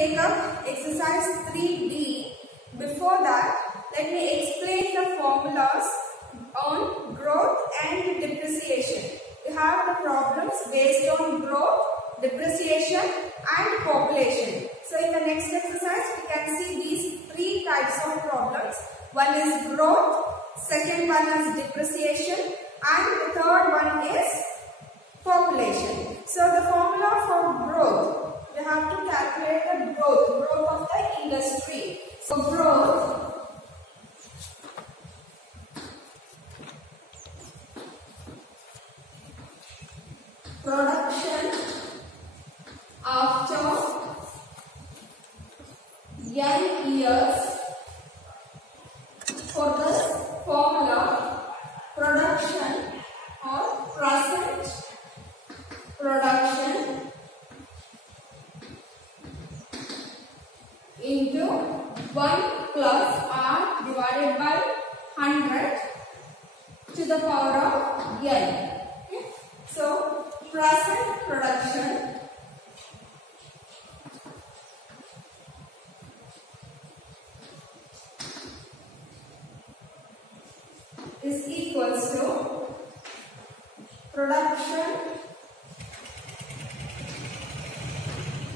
take up exercise 3B. Before that, let me explain the formulas on growth and depreciation. We have the problems based on growth, depreciation and population. So in the next exercise, we can see these three types of problems. One is growth, second one is depreciation, and the third one is population. So the formula for growth, we have to calculate the growth of the industry. So growth production after n years. For this formula, production or present production into 1 plus r divided by 100 to the power of n. Okay? So present production is equals to production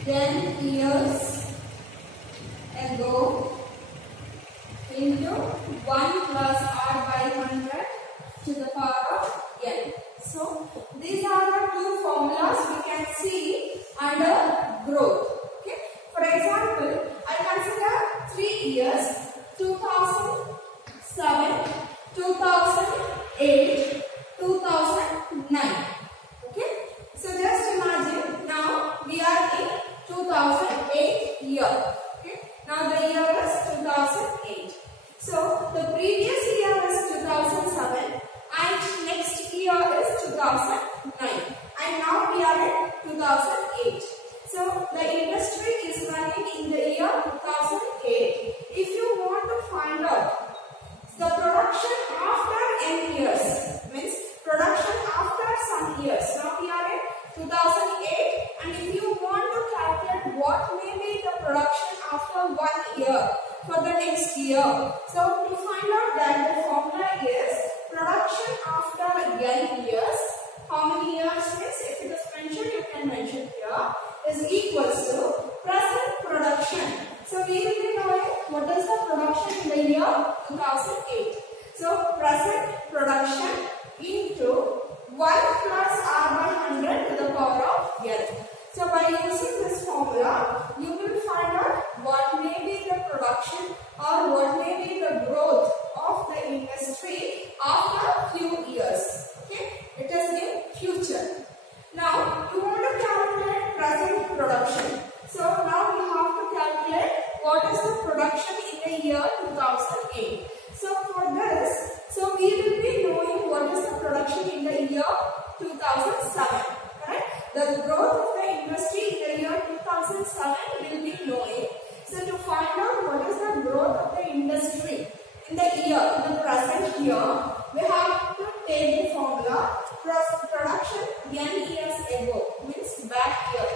n years ago into 1 plus r by 100 to the power of n. So these are the two formulas we can see under growth. Okay. For example, I consider 3 years 2007, 2008, 2009. Okay. So just imagine now we are in 2008 year. Okay. Now the year is 2008. So the previous year is 2007 and next year is 2009. And now we are in 2008. So the industry is running in the year 2008. If you want to find out the production after n years, means production after some years. Now we are in 2008, and if you want to calculate what may be the production after 1 year for the next year, so to find out that, the formula is production after n years. How many years means, if it is mentioned, you can mention here, is equals to present production. So we will be knowing what is the production in the year 2008. So present production into 1 plus r by 100 to the power of n. So by using this formula, you will find out what may be the production or what may be the growth of the industry after few years. Okay, it is in future. Now you want to calculate present production. So now we have to calculate what is the production in the year 2008. So for this, so we will be knowing what is the production in the year 2007. Correct? The growth of the industry in the year 2007 will be knowing. So to find out what is the growth of the industry in the year, in the present year, we have to take the formula production n years ago, means back year,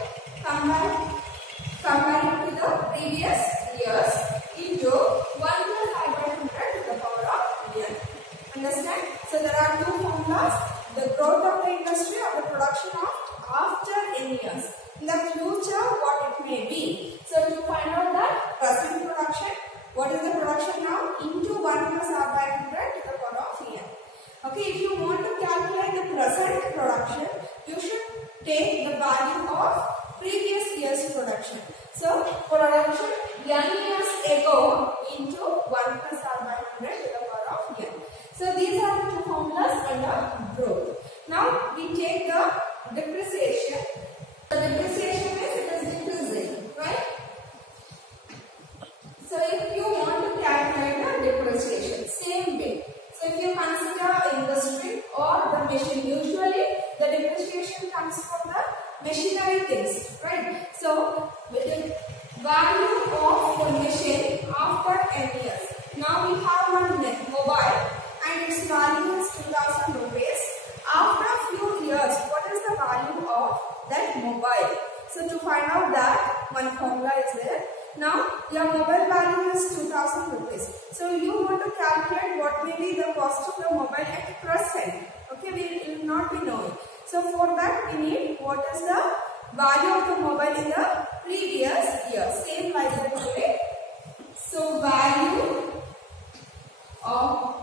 compared to the previous years into 1 plus r by 100 to the power of n. Understand? So there are two formulas: the growth of the industry or the production of after n years. In the future, what it may be. So to find out that present production, what is the production now, into 1 plus r by 100 to the power of n. Okay, if you want to calculate the present production, you should take the value of previous year's production. So production n years ago into 1 plus r by 100 to the power of n. So these are the two formulas under growth. Now we take the depreciation. The depreciation is, it is decreasing, right? So if you want to calculate the depreciation, same way. So if you consider industry or the machine, usually the depreciation comes from the machinery things, right? So with the value of the machine after n years. Now we have one mobile and its value is 2000 rupees. After a few years, what is the value of that mobile? So to find out that, one formula formula is there. Now your mobile value is 2000 rupees. So you want to calculate what may be the cost of the mobile at present. Okay, we will not be knowing. So for that we need what is the value of the mobile in the previous year. Same like that only. So value of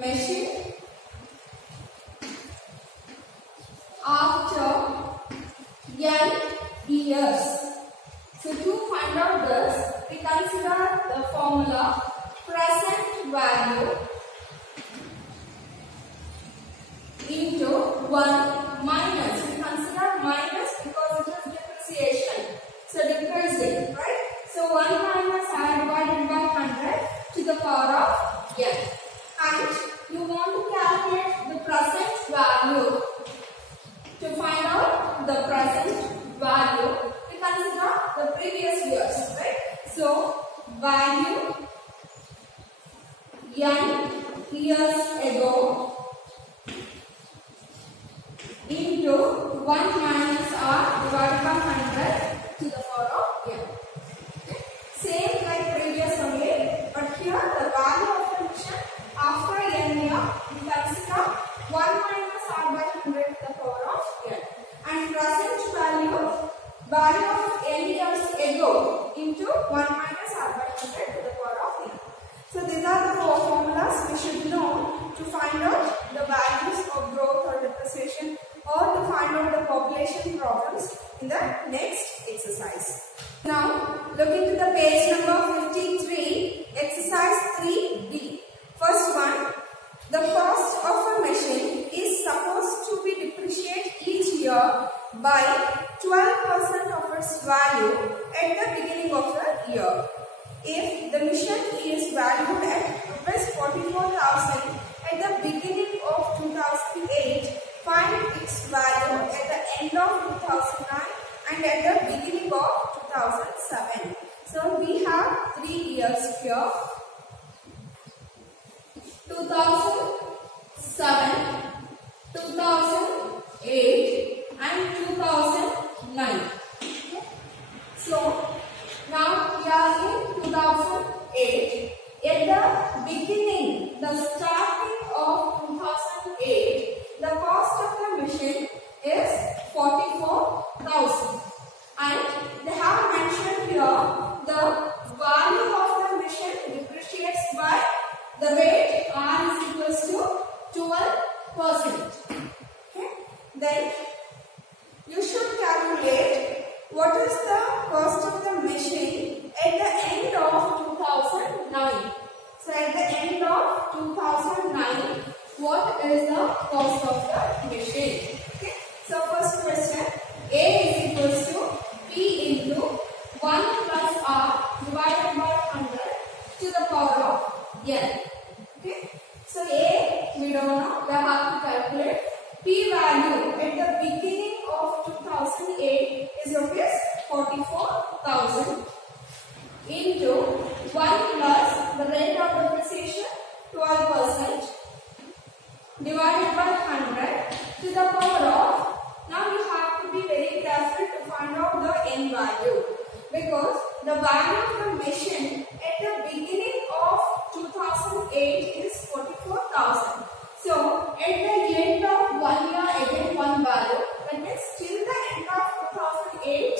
machine after n years. So to find out this, we consider the formula present value into 1 minus. We consider minus because it is depreciation. So decreasing, right? So 1 minus I divided by 100 to the power of n. And you want to calculate the present value. To find out the present value, we consider the previous years, right? So value n years ago into 1 minus r divided by 100 to the power of n. Okay. Same like previous only, but here the value of the mission after n year we consider 1 minus r by 100 to the power of n. And present value of n years ago into 1 minus r by 100 to the power of n. So these are the 4 formulas we should know to find out the values of growth or depreciation, or to find out the population problems in the next exercise. Now look into the page number 53, exercise 3B. First one, the cost of a machine is supposed to be depreciated each year by 12% of its value at the beginning of the year. If the machine is valued at ₹44,000 at the beginning of 2008, find its value at the end of 2009 and at the beginning of 2007. So we have 3 years here: 2007, 2008 and 2009. Okay. So now we are in 2008. At the beginning, the starting of 2008, the cost of the machine is 44,000. And they have mentioned here the value of the machine depreciates by the rate R is equals to 12%. Okay. Then you should calculate what is the cost of the machine at the end of 2009. So at the end of 2009, what is the cost of the machine? Okay. So first question, A is equals to P into 1 plus R divided by 100 to the power of n. Okay. So A we don't know, we have to calculate. P value at the beginning of 2008 is rupees 44,000 into 1 plus the rate of depreciation 12% divided by 100 to the power of. Now you have to be very careful to find out the n value, because the value of the machine at the beginning of 2008 is 44,000. So at the end of 1 year, again one value, that means till the end of 2008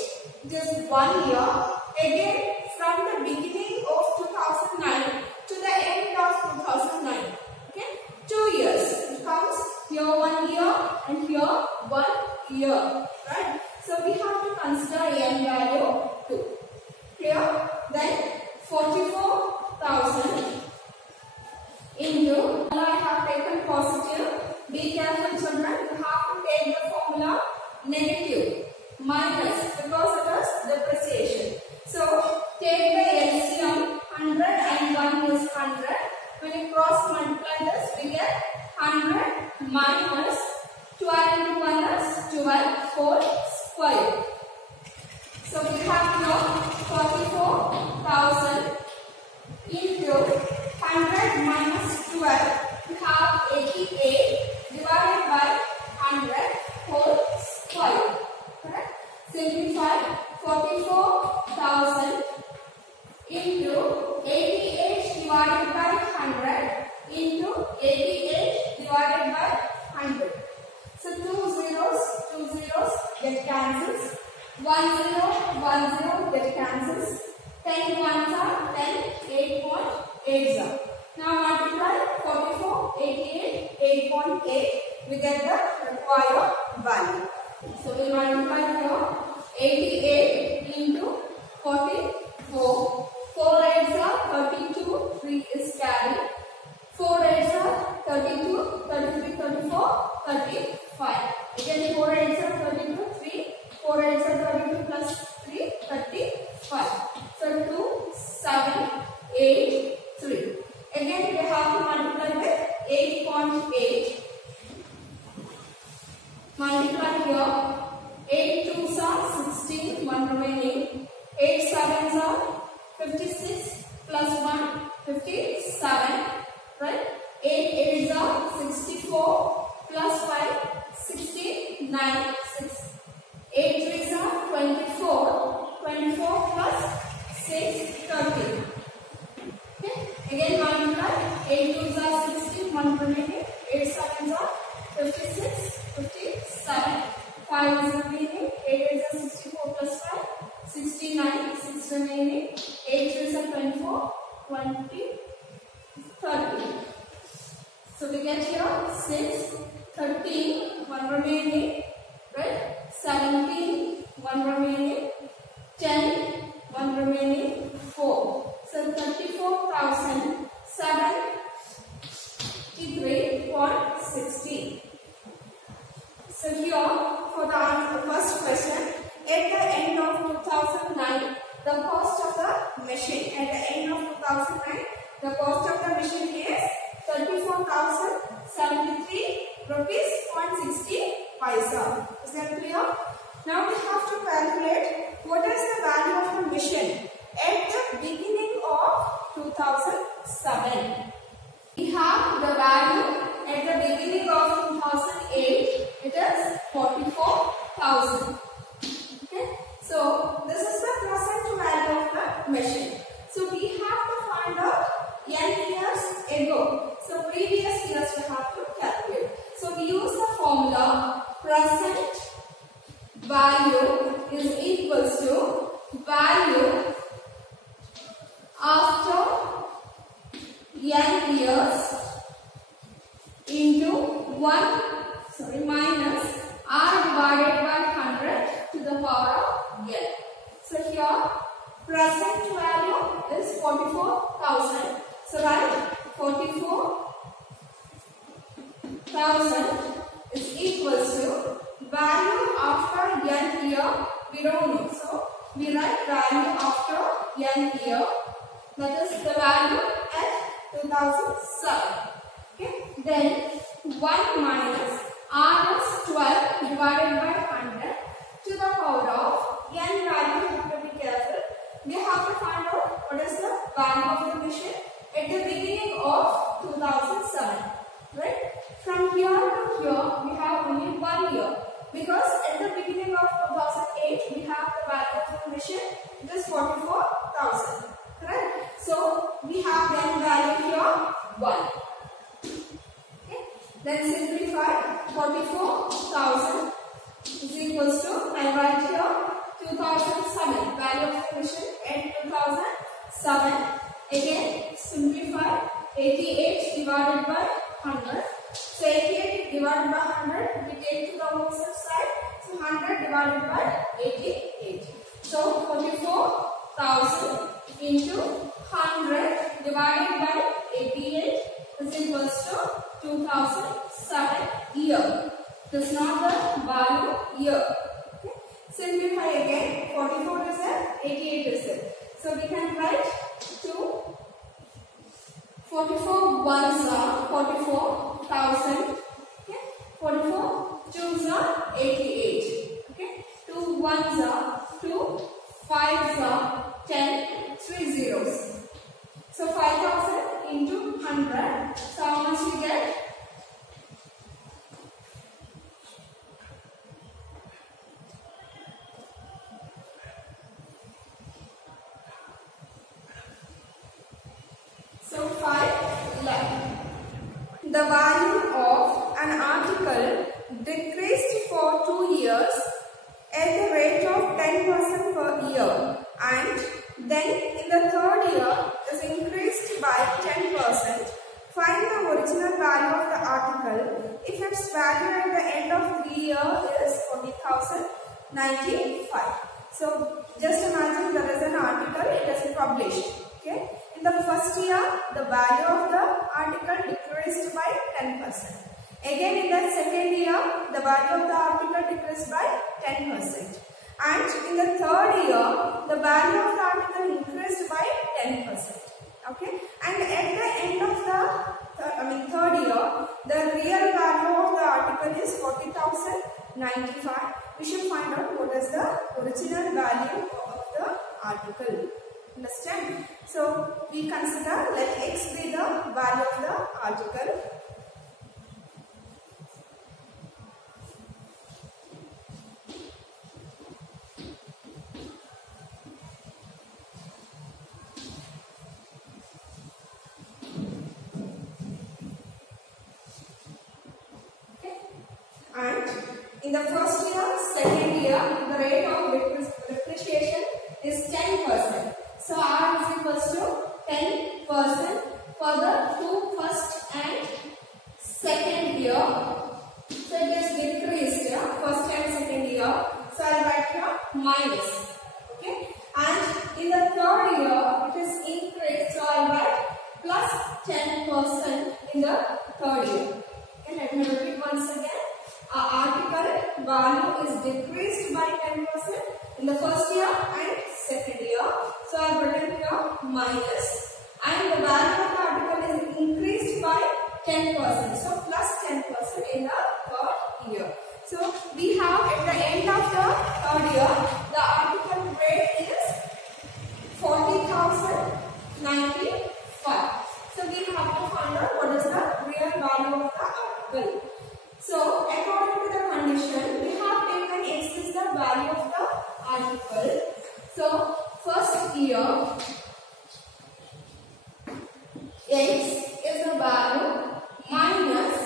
just 1 year, again from the beginning of 2009 to the end of 2009. Okay, 2 years. It comes here 1 year and here 1 year, right? So we have to consider n value 2. Clear? Then 44,000 into, I have taken positive. Be careful children, you have to take the formula negative, minus, because it is depreciation. So 5. So 2, 7, 8, 3. Again we have to multiply with 8.8. Multiply here. 8 2s are 16, 1 remaining. 8 7s are 56 plus 1, 57. Right? 8 8s are 64 plus 5, 69, 6. 8 3s are 24, 24 plus 6, 30. Okay? Again multiply. 8 2s are 16, 1 remaining. 8 7s are 56, 57. 5 is remaining. 8 is 64 plus 5, 69, 6 remaining. 8 is 24, 20, 30. So we get here 6, 13, 1 remaining, right? 17, 1 remaining, 10, 1 remaining, 4. So 34,773.60. So here for the first question, at the end of 2009, the cost of the machine, at the end of 2009, the cost of the machine is 34,073 rupees 0.60 paisa. Is that clear? Now we have to calculate what is the value of the machine at the beginning of 2007. We have the value at the beginning of 2008. It is 44,000. Okay. So this is the present value of the machine. So we have to find out n years ago. So previous years we have to calculate. So we use the formula present value is equals to value after n years into minus r divided by 100 to the power of n. So here present value is 44,000. So write 44,000 is equals to value after n year. We don't know, so we write value after n year. That is the value at 2007. Okay. Then 1 minus r is 12 divided by 100 to the power of n value. You have to be careful. We have to find out what is the value of the machine at the beginning of 2007. Right? From here to here we have only 1 year, because at the beginning of 2008 we have the value of the machine. It is 44,000. Correct? So we have then value here 1. Then simplify. 44,000 is equals to, I write here 2007, value of the machine at 2007. Again simplify. 88 divided by 100. So 88 divided by 100, we take to the opposite side. So 100 divided by 88. So 44,000 into 100 divided by 88 is equals to 2007 year. This is not the value year. Okay. Simplify again. 44 is there, 88 is there. So we can write 2. 44 ones are 44,000. Okay. 44 twos are 88. Okay. 2 ones are 2. 5s are 10. 3 zeros. So 5,000 into 100. So how much we get? So 5 left. The value of an article decreased for 2 years at the rate of 10% per year, and then in the third year is increased by 10%. Find the original value of the article if its value at the end of 3 years is 40,095. So just imagine there is an article, it is published. Okay. In the first year, the value of the article decreased by 10%. Again, in the second year, the value of the article decreased by 10%. And in the third year, the value of the 10%. Okay, and at the end of the third year, the real value of the article is 40,095. We should find out what is the original value of the article. Understand? So we consider, let x be the value of the article. And in the first year, second year, the rate of depreciation is 10%. So R is equals to 10% for the first and second year. So it is decreased, first and second year. So I will write here minus. Okay. And in the third year, it is increased. So I will write plus 10% in the third year. Okay. Let me repeat once again. Article value is decreased by 10% in the first year and second year. So I have written here minus, and the value of the article is increased by 10%. So plus 10% in the third year. So we have at the end of the third year, the article rate is 40,095. So we have to find out what is the real value of the article. So according to the condition, we have taken x is the value of the article. So first year, x is the value minus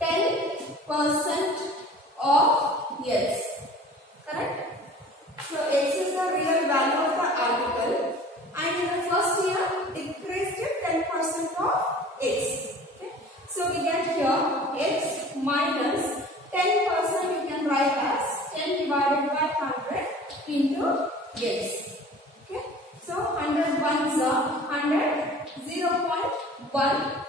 10% of x. Correct? So x is the real value of the article, and in the first year decreased 10% of x. So we get here x minus 10%, you can write as 10 divided by 100 into x. Okay. So 100 ones are 100, 0.1 are.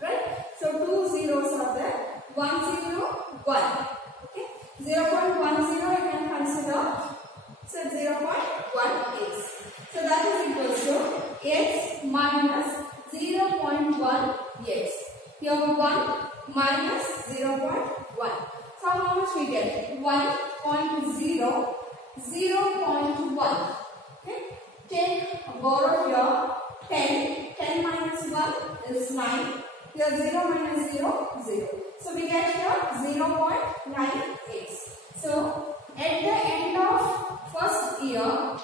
Right. So 2 zeros are there. 1 0 1. Okay. 0.10 you can consider. So 0.1x. So that is equals to x minus 0.1 x. Here 1 minus 0.1. So how much we get? 1.0, 0.1. Okay. Take, borrow here 10. 10 minus 1 is 9. Here 0 minus 0, 0. So we get here 0.9x. So at the end of first year,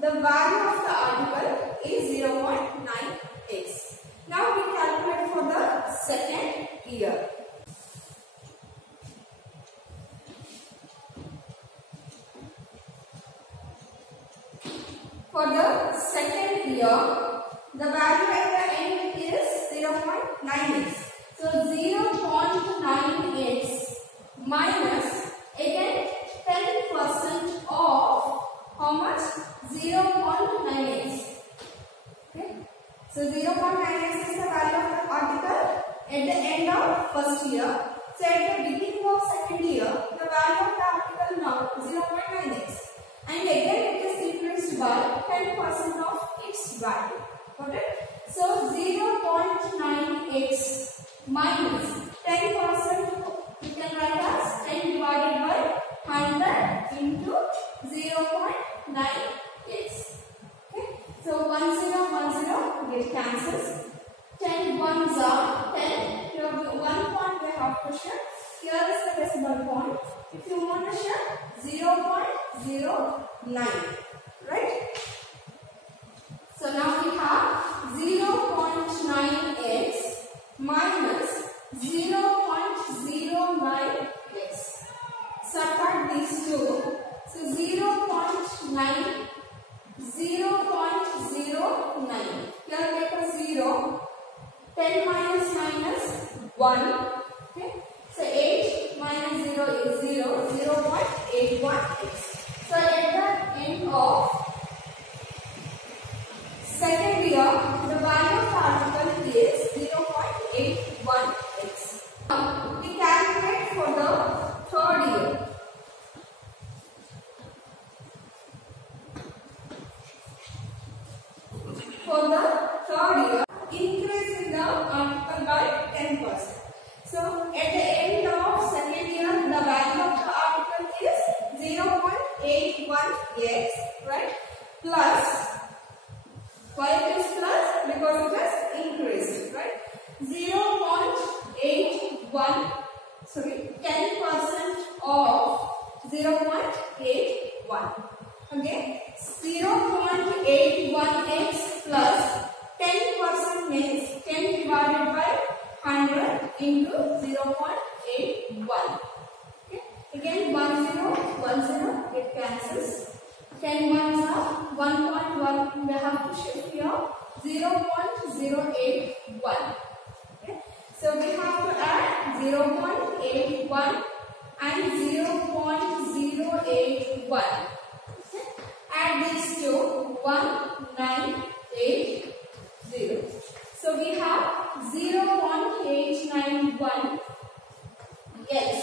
the value of the article is 0.9x. Now we calculate for the second year. For the second year, the value at the end is 0.9x. So 0.9x minus again 10% of how much? 0.9x. Okay. So 0.9x is the value of the article at the end of first year. So at the beginning of second year, the value of the article now is 0.9x. And again it is increased by 10% of its value. Got it? So 0.9x minus 10%, you can write as 10 divided by 100 into 0.9x. So 1 0 get cancels. 10 ones are 10. Here 1 point we have to shift. Here is the decimal point. If you want to shift 0.09, right? So now we have 0.9x minus 0.09x. Subtract these two. So 0.9. 0.09. Here get a 0. 10 minus 1. Okay. So 8 minus 0 is 0. 0.81x. So at the end of second year, the value of the article is 0.81x. Now we calculate for the third year. for the third year, increase in the article by 10%. So at the end of second year, the value of the article is 0.81x, right? Plus, why it is plus? Because it has increased, right? 10% of 0.81. Okay, 0.81x plus 10% means 10 divided by 100 into 0.81. Okay, again 10, 10, it cancels. 10 ones are 1.1, we have to shift here 0.081. Okay, so we have to add 0.81 and 0.081. Okay, add these two, 1980. So we have 0.891 yes.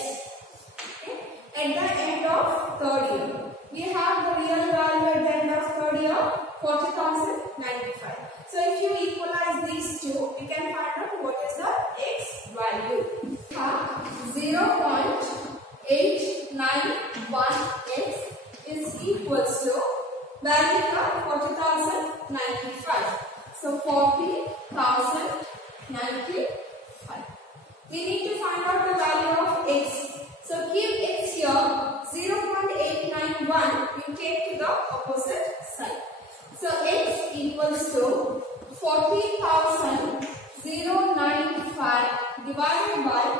Okay, at the end of third year. We have the real value at the end of third year, 40,095. So if you equalize these two, we can find out what is the x value. We have 0.891x is equals to value of 40,095. So 40,095. We need to find out the value of x. So keep x here, 0.891, you take to the opposite side. So x equals to 40,095 divided by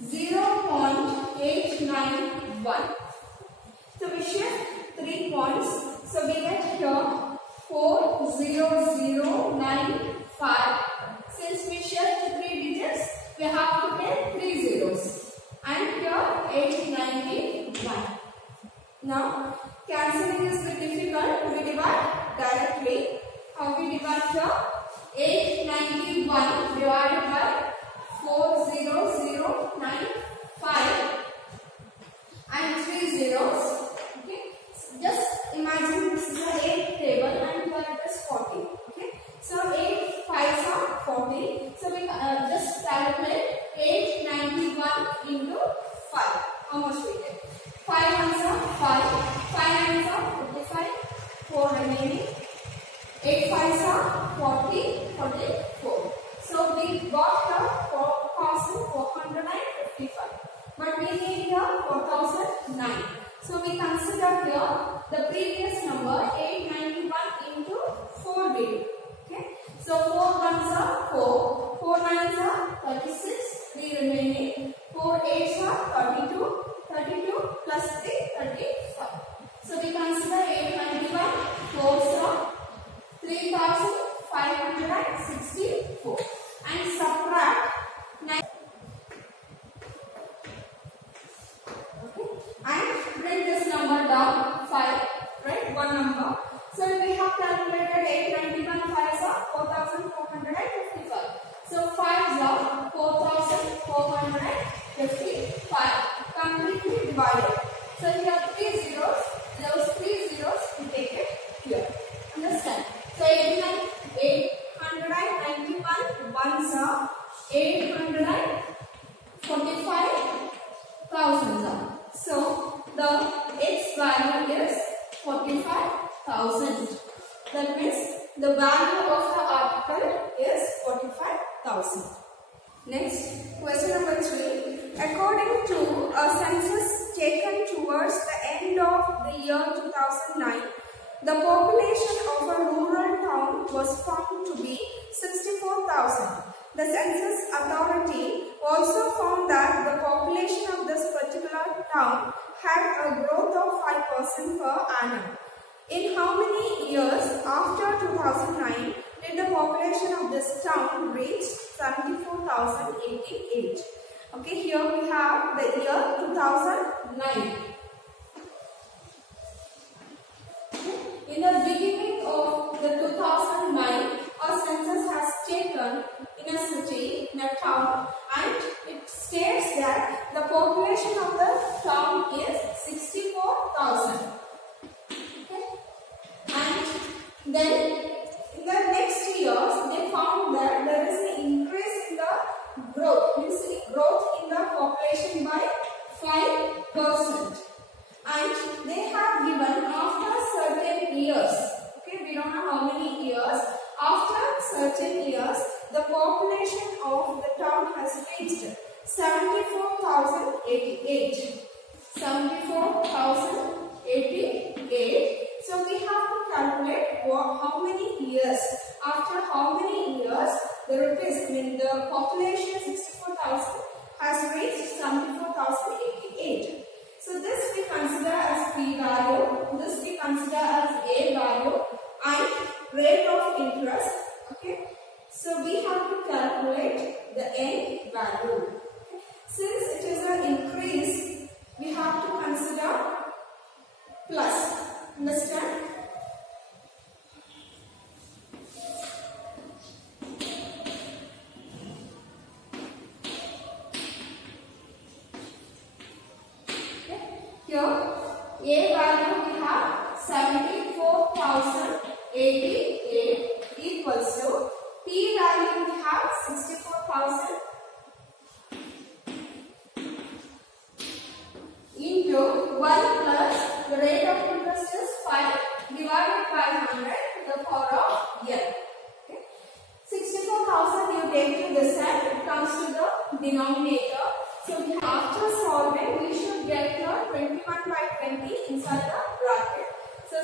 0.891. So we shift 3 points. So we get here 40095. Since we shift 3 digits, we have to get 3 zeros. And here 891. Now cancelling is a bit difficult. We divide directly. How we divide here? 891 divided by 40095 and 3 zeros. Okay. So just imagine this is an 8 table and here it is 40. Okay. So 8 5s are 40. So we just calculate 891 into 5. How much we get? 5 ones are 5. 5 nines are 45. 4 remaining. 8 5s are 40. 44. So we got here 4,455. But we need here 4,009. So we consider here the previous number 891 into 4 bit. Okay. So 4 ones are 4. 4 nines are 36. 3 remaining. 4 8s are 32. 32 plus 3, 35. So we consider 891, 4s are 3,564 and subtract 9. Okay. And bring this number down 5, right? One number. So we have calculated 891 5s are 4,455. So 5s are 4,455. Completely divided. So here 3 zeros. Those 3 zeros we take it here. Understand? So 891 ones are 845,000. So the x value is 45,000. That means the value of the article is 45,000. Next, question number 3. According to a census taken towards the end of the year 2009, the population of a rural town was found to be 64,000. The census authority also found that the population of this particular town had a growth of 5% per annum. In how many years after 2009 did the population of this town reach 74,088? Okay, here we have the year 2009. In the beginning of the 2009, a census has taken in a city, in a town, and it states that the population of the town is 64,000. Okay? And then in the years, they found that there is an increase in the growth, means growth in the population by 5%. And they have given after certain years, okay, we don't know how many years, after certain years, the population of the town has reached 74,088. 74,088. So we have to calculate how many years, after how many years the rupees, the population 64,000 has reached 74,088. So this we consider as P value, this we consider as A value and rate of interest. Okay. So we have to calculate the N value. Since it is an increase, we have to consider plus. Understand? Here, A value we have 74,088 equals to P value we have 64,000 into 1 plus the rate of interest is 5 divided by 100 to the power of n. Okay. 64,000 you take to this side, it comes to the denominator. So after solving, we should get here 21 by 20 inside the bracket. So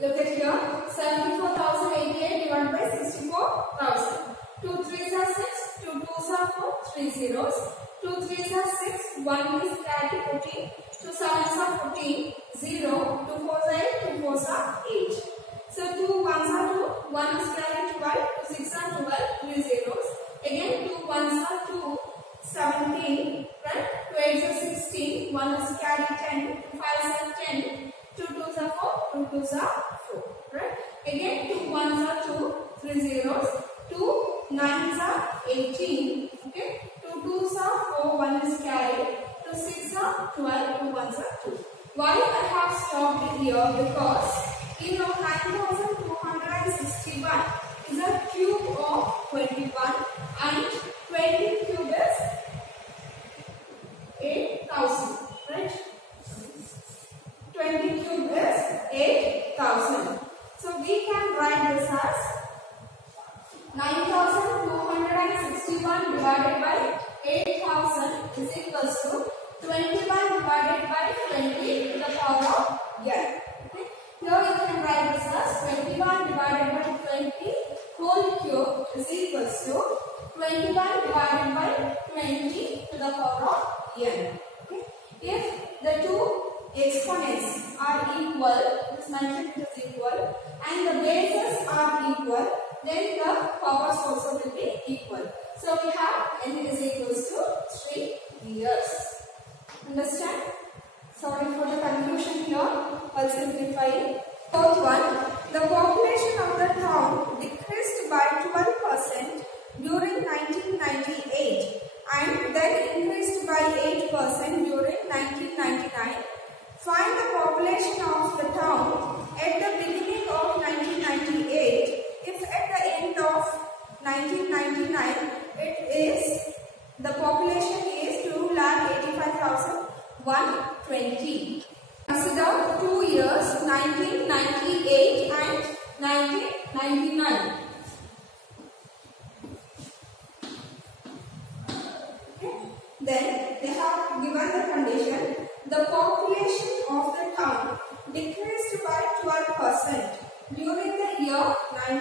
look at here, 74,088 divided by 64,000. 2 3s are 6, 2 2s are 4, 3 zeros. 2 3s are 6, 1 is carry 14, 2 7s are 14, 0, 2 4s are 8, 2 4s are 8. So 2 1s are 2, 1 is carry 12, 2 6 are 12, 3 zeros. Again 2 1s are 2, 17, right? 2 8s are 16, 1 is carry 10, 2 5s are 10, 2 2s are 4, 2 2s are 4, right? Again 2 1s are 2, 3 zeros, 2 9s are 18, okay? 2 2s are 4, 1 is carried, 2 6 are 12, 2 1s are 2. Why I have stopped here? Because you know 9,261 is a cube of 21 and 20 cube is 8,000, right? 20 cube is 8,000. So we can write this as 9,261 divided by 8,000 is equals to 21 divided by 20 to the power of n. Okay. Here you can write this as 21 divided by 20 whole cube is equals to 21 divided by 20 to the power of n. Okay. If the two exponents are equal, this mentioned it is equal, and the bases are equal, then the powers also will be equal. So we have n is equals to 3 years. Understand? Sorry for the confusion here. I'll simplify. Fourth one, the population of the town decreased by 12% during 1998 and then increased by 8% during 1999. Find the population of the town at the beginning of 1998 if at the end of 1999 the population is 2,85,120. Consider 2 years 1998 and 1999.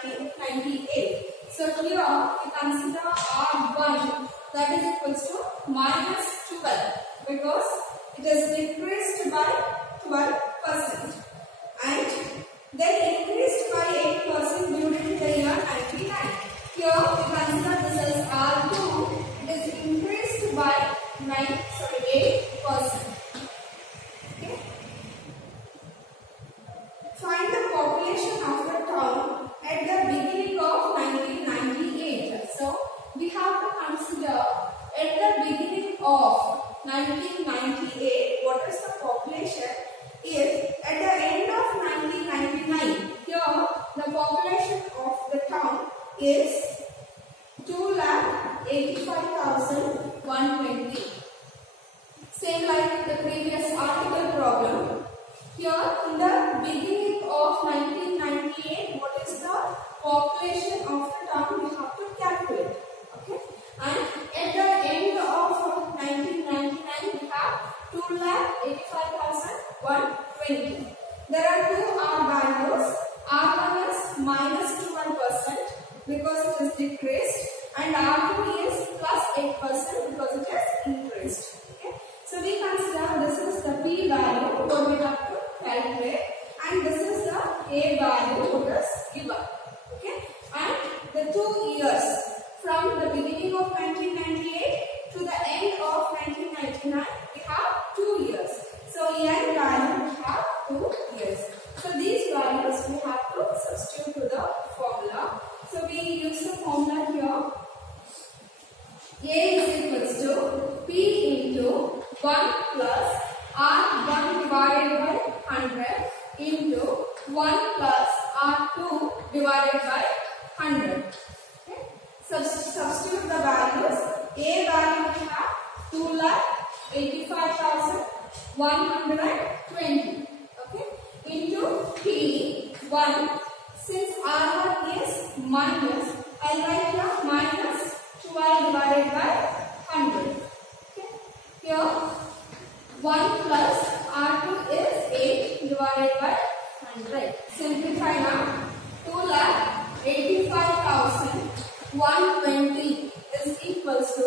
1998. So here we consider R1, that is equals to minus 12 because it is decreased by 12% and then increased by 8% during the year 99. Here we consider this as R2, it is increased by 8%. Okay. Find the population of the town at the beginning of 1998. So we have to consider at the beginning of 1998 what is the population. If at the end of 1999 here the population of the town is 2,85,120. Same like the previous article problem. Here in the beginning of 1998 what is the population of the town we have to calculate. Okay, and at the end of 1999 we have 2,85,120. There are two R values. R1 is minus 12% because it is decreased and R2 is plus 8% because it is increased. Okay, so we consider this is the P value what we have to calculate and this is the A value what is given. Okay, and the 2 years from the beginning of 1998 to the end of 1999 we have 2 years. So N value we have 2 years. So these values we have to substitute to the formula. So we use the formula here. A is equals to P into 1 plus R1 divided by 100 into 1 plus R2 divided by 100. Okay. Substitute the values. A value we have 2,85,120. Okay. Into P1. Since R1 is minus, I write here minus 12 divided by 100. Okay. Here 1 plus R2 is 8 divided by 100. Simplify now. 2,85,120 is equals to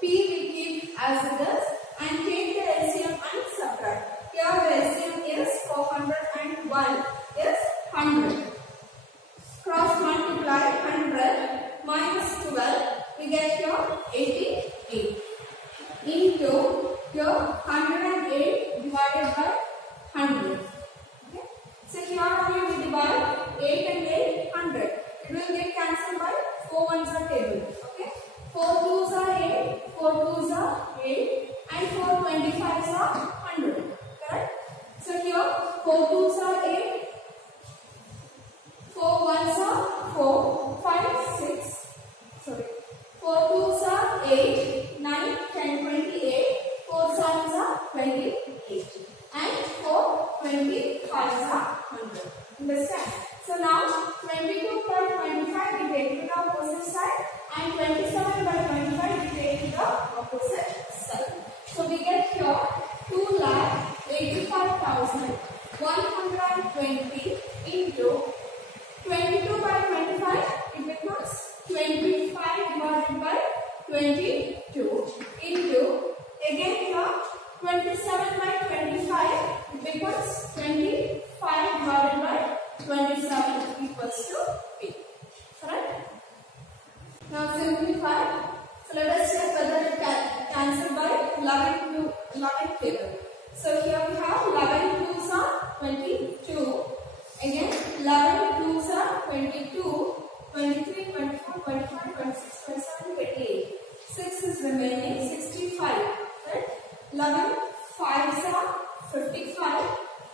P we keep as it is and take the LCM and subtract. Here the LCM is 401 is 100. Cross multiply 100 minus 12 we get here 88 into here 108 divided by 100. Okay. So here only we divide 8 and 8 100. It will get cancelled by 4 ones are table. Okay. 4 2s are 8, 4 2s are 8 and 4 25s are 100. Correct? So here 4 2s are 8, 4 1s are 4, 5, 6, sorry. 4 2s are 8, 9, 10, 28, 4 7s are 28 and 4 25s are 100. Understand? So now 22 by 25 we take to the opposite side and 27 by 25 we take to the opposite side. So we get here 2,85,120 into 22 by 25 it becomes 25 divided by 22 into again here 27 by 25 it becomes 25 divided by 27 equals to P. Correct? Now simplify. So let us check whether it can cancel by 11 table. So here we have 11 2s are 22. Again 11 2s are 22, 23, 24, 25, 26, 27, 28. 6 is remaining 65. Right? 11 5s are 55.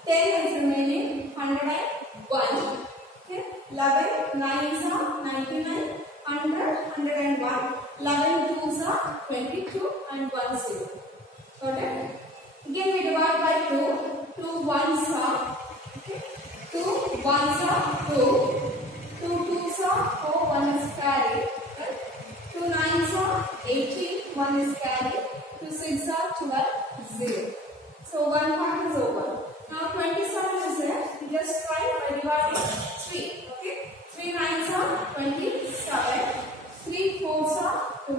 10 is remaining 101. Okay? 11 9s are 99. 100, 101. 11 2s are 22 and 1 0. Got it? Again we divide by 2. 2 1s are, okay? 2 1s are 2. 2 2s are 4. 1 is carried. Right? 2 9s are 18. 1 is carried. 2 6 are 12. 0. So 1 part is over. Now 27 is there. We just try by dividing 3. Okay? 3 9s are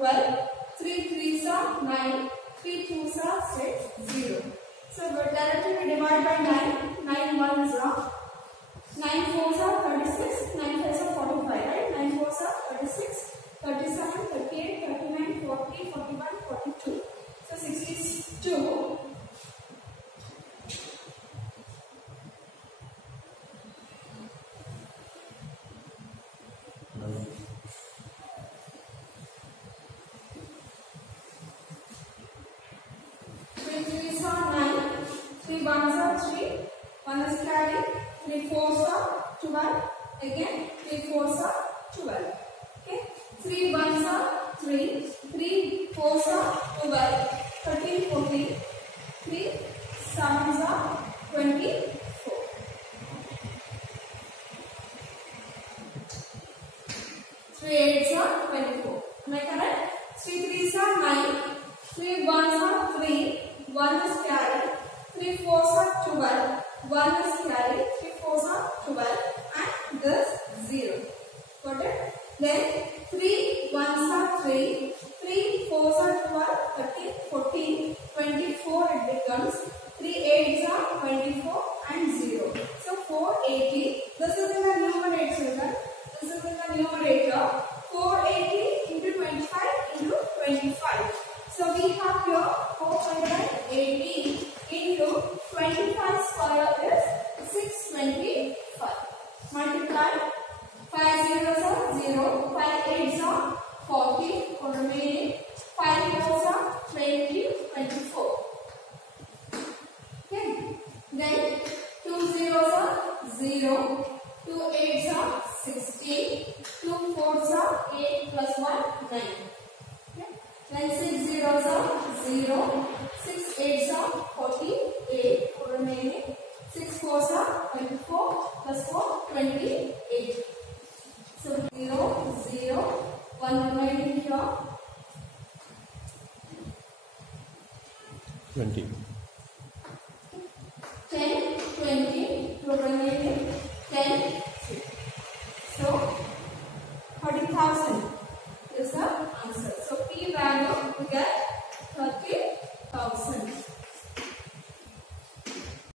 12. 3 3s are 9. 3 2s are 6, 0. So directly we divide by 9. 9 1s are 9 4s are 36. 9 5s are 45, right? 9 4s are 36, 37, 38, 39, 40, 41, 42. So 62. 3 3s are 9. 3 1s are 3. 1 is carried. 3 4s are 12. Again 3 4s are 12. Okay. 3 1s are 3. 3 4s are 12. 13 14. 3 7s are 24. 3 8s are 24. Am I correct? 3 3s are 9. 3 1s are 3. 1 is carried. 3 4s are 12. 1 is carried. 3 4s are 12. And this 0. Got it? Then 3 1s are 3. 3 4s are 12. 13, 14, 24 it becomes. 3 8s are 24 and 0. So 480. This is in the numerator, children. This is in the numerator. 480 into 25 into 25. So we have here 480 into 25 square is 625. Multiply. 5 zeros are 0. 5 8s are 40. For remaining 5 4s are 20, 24. Okay. Then 2 zeros are 0. 2 8s are 16. 2 4s are 8 plus 1 9. Okay. Then 6 zeros are 0. 6 8s are 48. For remaining 6 4s are 24 plus 4 28. So 0 0 1 remaining here 20.